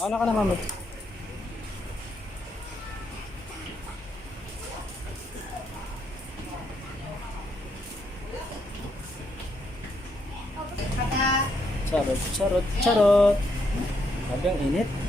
Ano ka na, mama? Charot, charot, charot. Sabi ang init.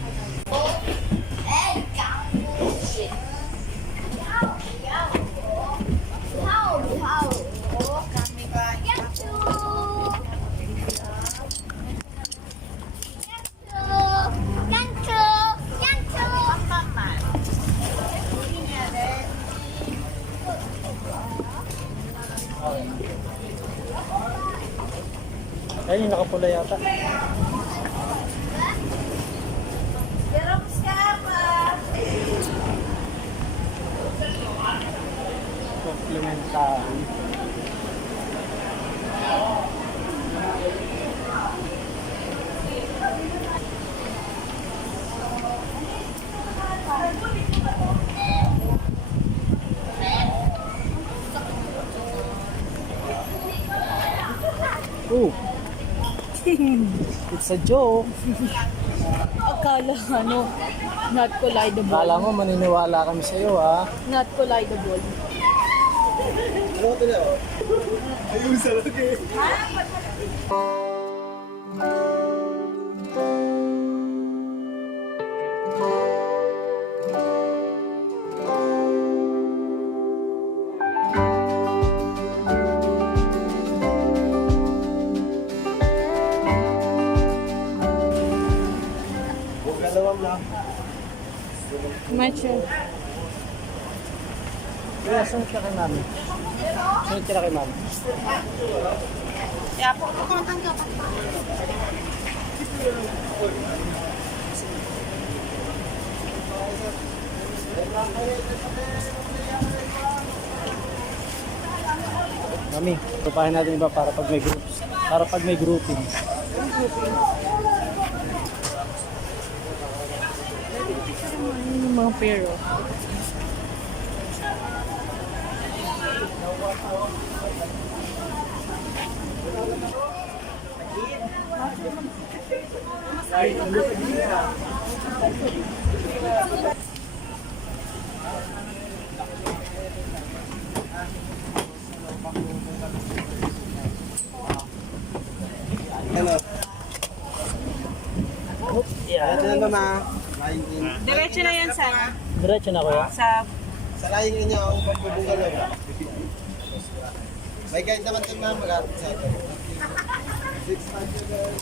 Ayun, yung nakapula yata. Complementary. Oh, it's a joke. Akala ano, not collidable. Kala mo maniniwala kami sa iyo ha. Not collidable. Macho. Kaya sunod ka kay mami. Sunod ka na kay mami. Mami, tupahin natin iba para pag may groups. Para pag may grouping. Yung mga pero. Yeah. Ano ma? Laing in. Diretso na yan sa Diretso na kuya. sa Sa laing inyo ang pagbubungalo. May guide naman din ma'am mag-aarap sa atin. I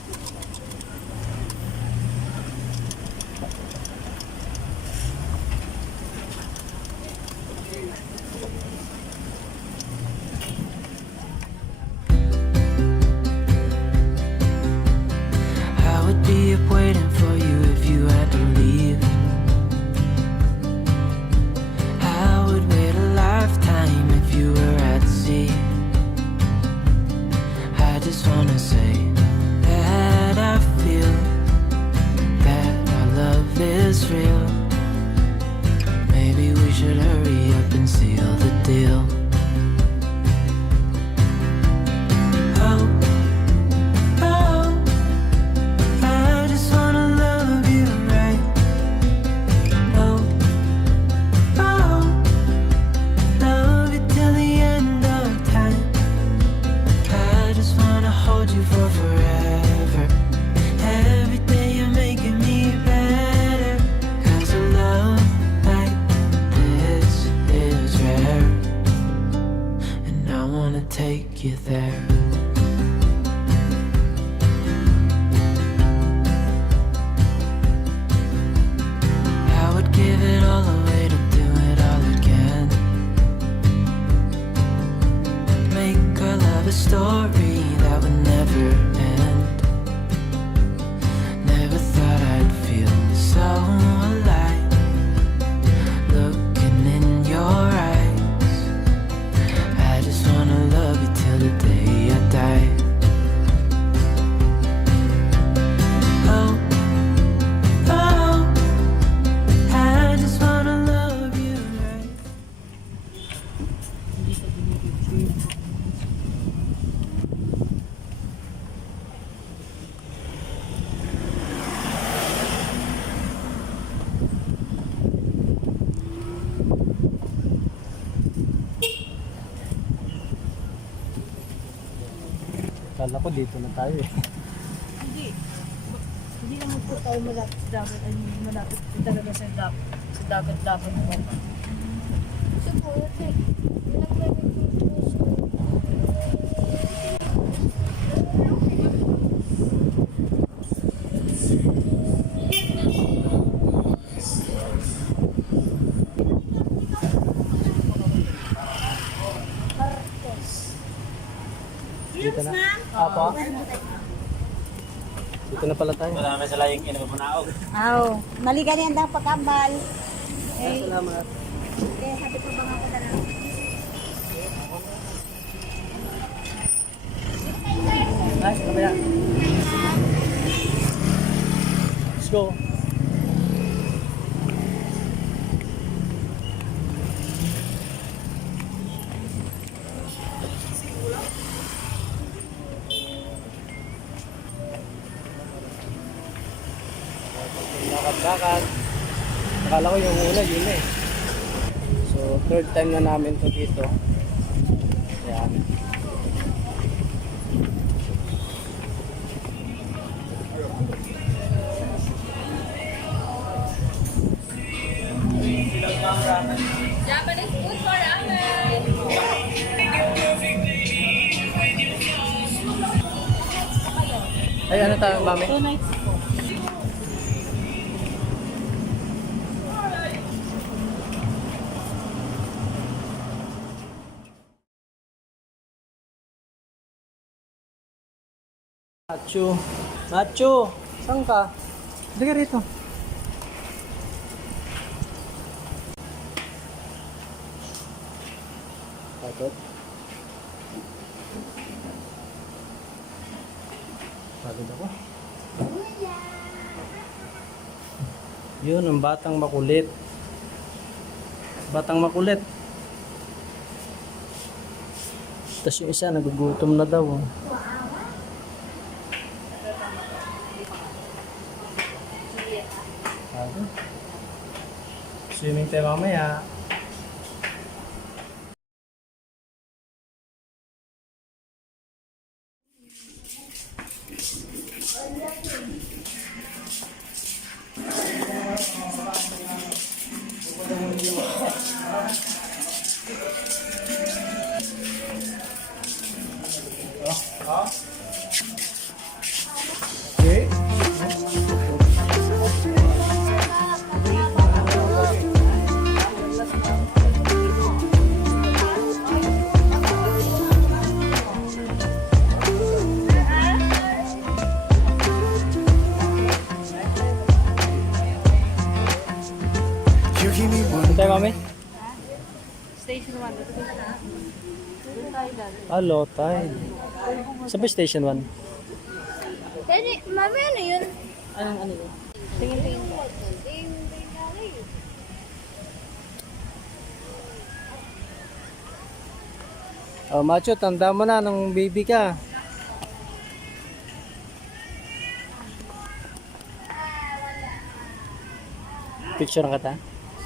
Kala ko dito na tayo eh. Hindi. Hindi naman po tayo malapit dagat. Ay, malapit talaga sa dagat. Sa dagat-dagat po. Sa puwet eh. Ilang meron po puso. Marcos. Dito na. Apo? Pala tayo. Aw, mali ka niyan daw pagkambal. Eh, Salamat. eh, sabi ko ba nga pala na. Ay, kamaya. Let's go. Lakad-lakad. Akala ko yung una, yun na eh. So, third time na namin to dito. Ayan. Ay, ano tayo, mami? Two nights po. Macho. Macho! Saan ka? Hindi ka rito. Pagod? Pagod ako. Yun, ang batang makulit. Batang makulit. Tapos yung isa, nagugutom na daw. oh. Sabi. Swimming tayo mamaya. Station 1. Dito din na. Doon tayo dati. Ah, low tide. Sa ba station 1? Pwede, mami ano yun? Anong ano yun? Ko. Tingin-tingin Oh, macho, tanda mo na nung baby ka. Picture ka ta?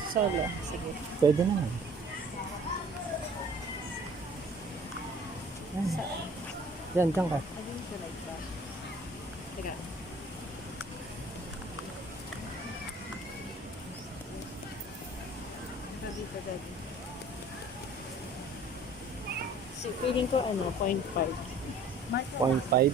Solo. Sige. Pwede na. Yan, dyan ka. Teka. Dito, dito. Si feeling ko ano, 0.5. 0.5.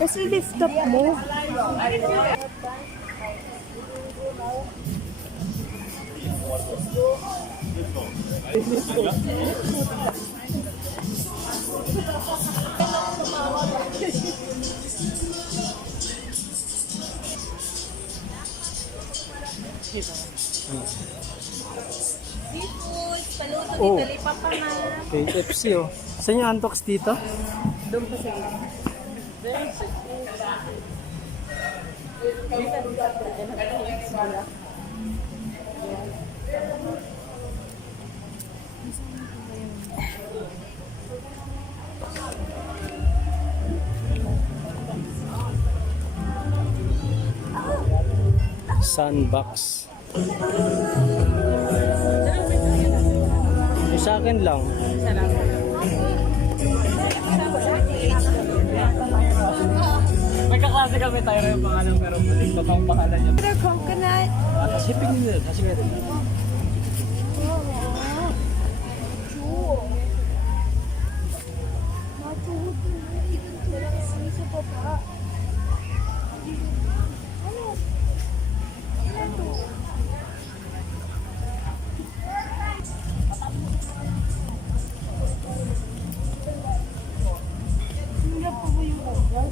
Kasi lift up mo. Seafood, paluto Oh. dito, lipa pa na. KFC oh. Saan yung antox dito? Doon pa sa Yung sa akin lang. May kaklase kami tayo yung pangalan pero totoong pangalan niya. Pero coconut. Ah, shipping nila. Kasi nga.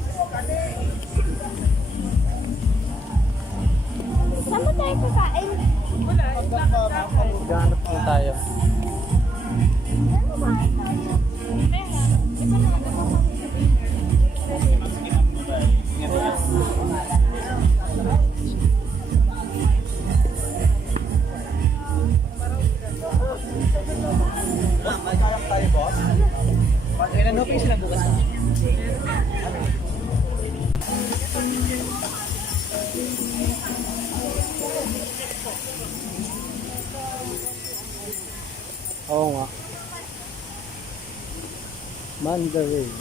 Saan Oo nga. Mandarin.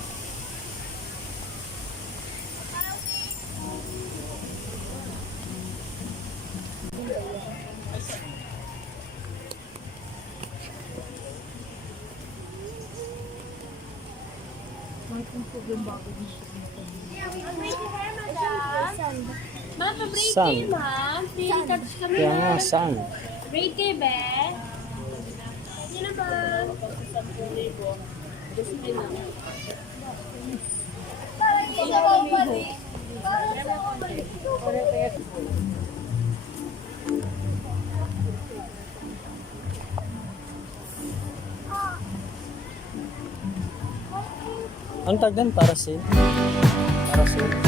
Ma'am, kami, Kaya nga? Break kayo, be. Ang tag doon? Parasil? Parasil? Meet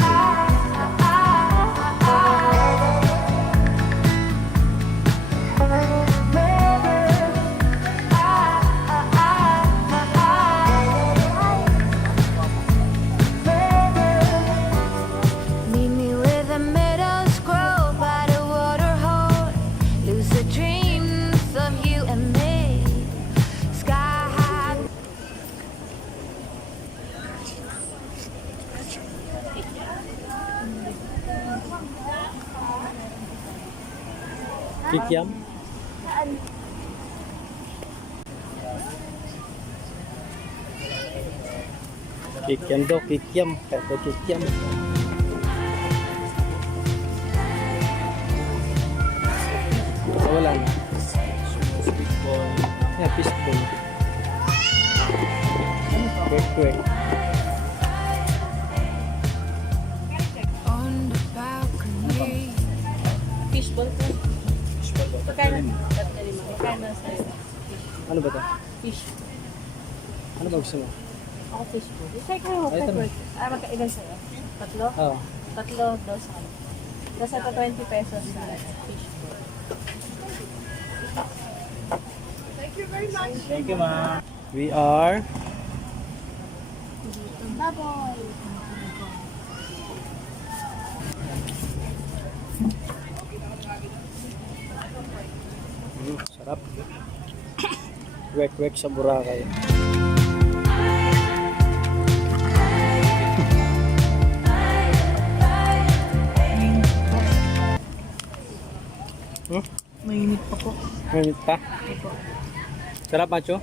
Kikiam daw, kikiam. Kaya kikiam. Ah, wala na. Fishball. Yeah, fishball. Quick, quick. On the balcony. Fishball po. Pagkano? Pagkano sa'yo? Ano ba to? Fish. Ano ba gusto mo? Ako kayo, Ay, ito na. pepper. Ah, magkailan sa'yo? Tatlo? Oo. Tatlo, dos ano. Tapos ito 20 pesos na fishball. Thank you, ma'am. We are Baboy. Mm, sarap. Wek-wek sa Boracay. Hmm? Mainit pa po. Mainit pa? Sarap, macho?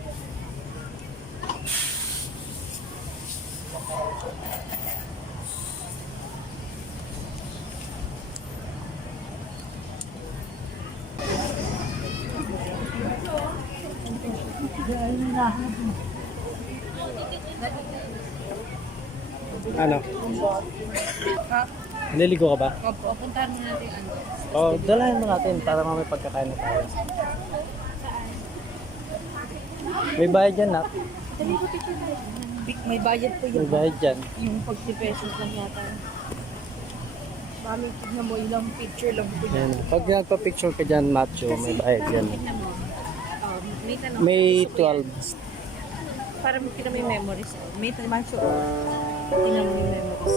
Ano? Nililigo ka ba? Opo, puntahan mo natin ano. Oh, dalayan mo natin para mamay pagkakain na tayo. May bayad dyan, nak. May budget po May yun. bayad dyan. Yung 40 pesos lang yata. Mami, tignan mo, ilang picture lang po Ayan. Pag nagpa-picture ka dyan, macho, may bayad dyan. Tignan mo. Um, may tanong. May Gusto ko yan. 12. Para mo kita may memories. May tanong siya. Tingnan mo yung memories.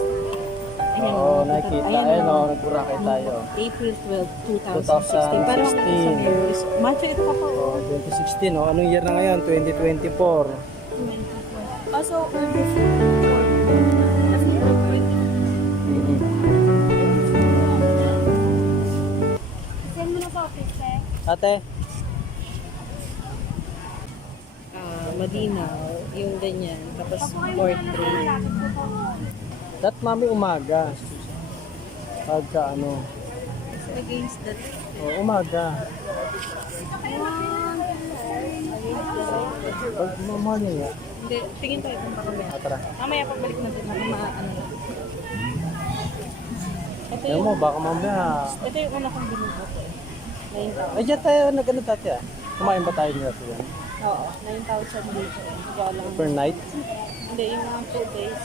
Ayan, Oo, yung- nakikita. ayan, Ayun, oh. oh, nagburakay tayo. April 12, 2016. Parang sa 2016. memories. Macho, ito pa po. Oh, 2016, oh. Anong year na ngayon? 2024. Ah, so. Ate, ah, Madinaw, yung ganyan. Tapos portrait. That mami umaga. Pagka ano, Against that. oh, umaga. Pag morning nga. Hindi, tingin tayo kung may. Ah, tara. Mamaya pagbalik natin, baka maano. Ito yung, mo, baka mamaya. ito yung una kong binubuto. 9,000. Ay, dyan tayo nag-ano dati ah. Kumain ba tayo nila yan? Oo, 9,000 dito. Per night? Hindi, yung mga 2 days.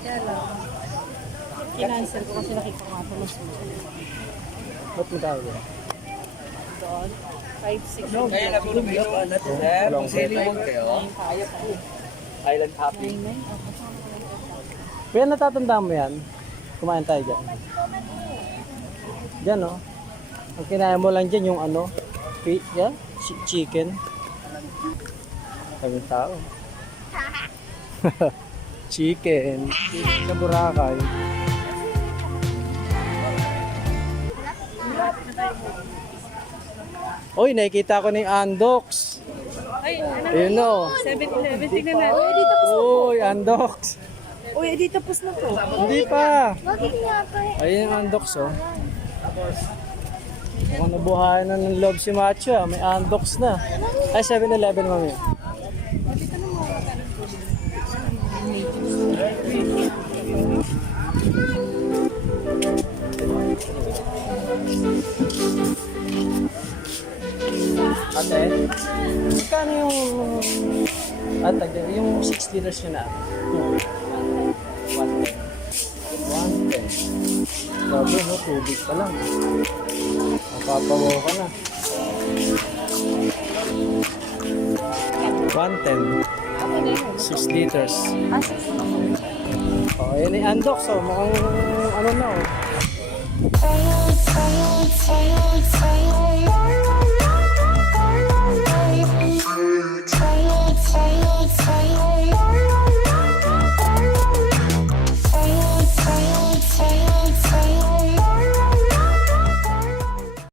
Kaya lang. Kinancel ko kasi nakita ko nga ito mas Ba't mo tawag yan? doon. 5, 6, Kaya natulog yun. Natin, sir. Walang Kung sailing mode kayo. Island hopping. Kuya, natatandaan mo yan? Kumain tayo dyan. Dyan, oh. Ang kinain mo lang dyan yung ano, fi- yan, chi- chicken. Kaming tao. chicken. Chicken sa Boracay. Uy, nakikita ko na yung Andox. Ay, ano? Ayun o. 7-Eleven, tingnan natin. Uy, Andox. Uy, di tapos na to. Hindi pa. Bakit nga pa? Ayun yung Andox, oh. Mukhang nabuhayan na ng love si Macho, ah. May Andox na. Ay, 7-Eleven, mami. Ate, magkano yung... At yung 6 liters yun na? 110. 110. Grabe, no? Tubig pa lang. Mapapawaw ka na. 110. 6 liters. Oh, yan yung undox, oh. Mukhang ano na, oh.